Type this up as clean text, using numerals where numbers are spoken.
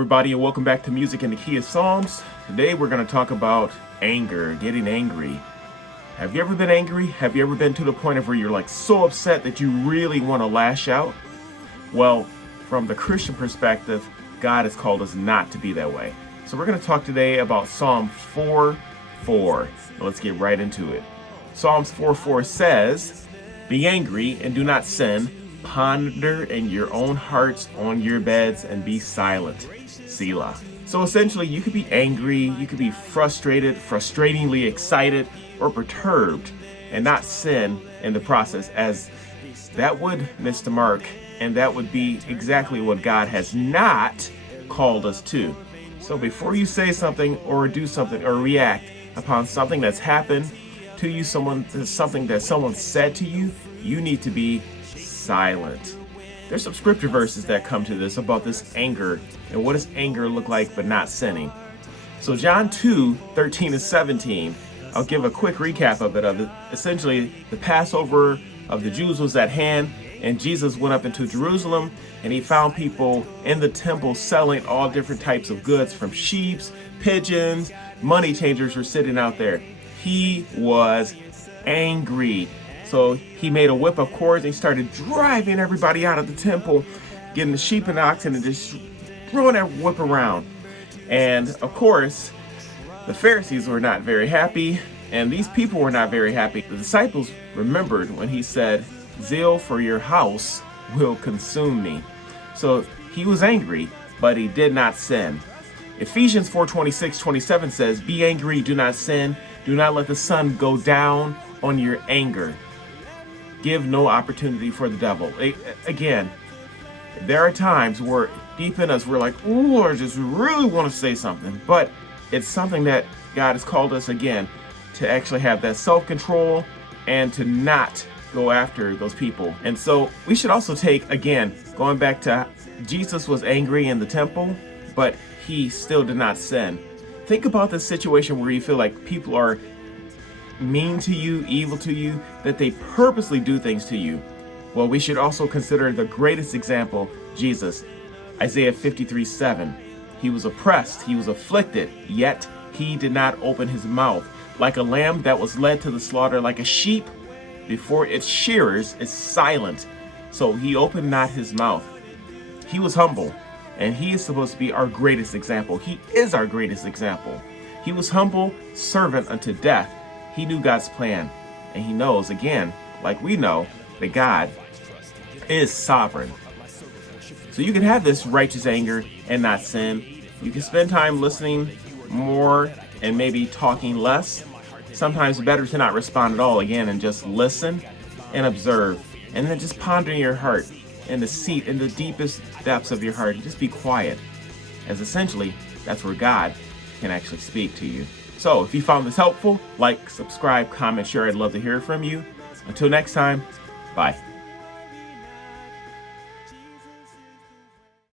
everybody, and welcome back to Music in the Key of Psalms. Today we're going to talk about anger, getting angry. Have you ever been angry? Have you ever been to the point of where you're like so upset that you really want to lash out? Well, from the Christian perspective, God has called us not to be that way. So we're going to talk today about Psalm 4:4. Let's get right into it. Psalms 4:4 says, "Be angry and do not sin. Ponder in your own hearts on your beds and be silent." Selah. So essentially, you could be angry, you could be frustrated, frustratingly excited, or perturbed, and not sin in the process, as that would miss the mark, and that would be exactly what God has not called us to. So before you say something or do something or react upon something that's happened to you, something that someone said to you, you need to be silent. There's some scripture verses that come to this about this anger and what does anger look like but not sinning. So John 2:13-17, I'll give a quick recap of it. Essentially, the Passover of the Jews was at hand, and Jesus went up into Jerusalem, and he found people in the temple selling all different types of goods, from sheep, pigeons, money changers were sitting out there. He was angry. So he made a whip of cords and he started driving everybody out of the temple, getting the sheep and oxen and just throwing that whip around. And of course, the Pharisees were not very happy, and these people were not very happy. The disciples remembered when he said, "Zeal for your house will consume me." So he was angry, but he did not sin. Ephesians 4:26-27 says, "Be angry, do not sin. Do not let the sun go down on your anger. Give no opportunity for the devil." Again, there are times where deep in us we're like, "Ooh, I just really want to say something," but it's something that God has called us again to actually have that self-control and to not go after those people. And so we should also take, again, going back to Jesus was angry in the temple, but he still did not sin. Think about the situation where you feel like people are mean to you, evil to you, that they purposely do things to you. Well, we should also consider the greatest example, Jesus. Isaiah 53:7. He was oppressed, he was afflicted, yet he did not open his mouth. Like a lamb that was led to the slaughter, like a sheep before its shearers is silent, so he opened not his mouth. He was humble, and he is supposed to be our greatest example. He is our greatest example. He was humble, servant unto death. He knew God's plan, and he knows, again, like we know, that God is sovereign. So you can have this righteous anger and not sin. You can spend time listening more and maybe talking less. Sometimes it's better to not respond at all, again, and just listen and observe, and then just ponder in your heart, in the deepest depths of your heart, and just be quiet, as essentially that's where God can actually speak to you. So if you found this helpful, like, subscribe, comment, share. I'd love to hear from you. Until next time, bye.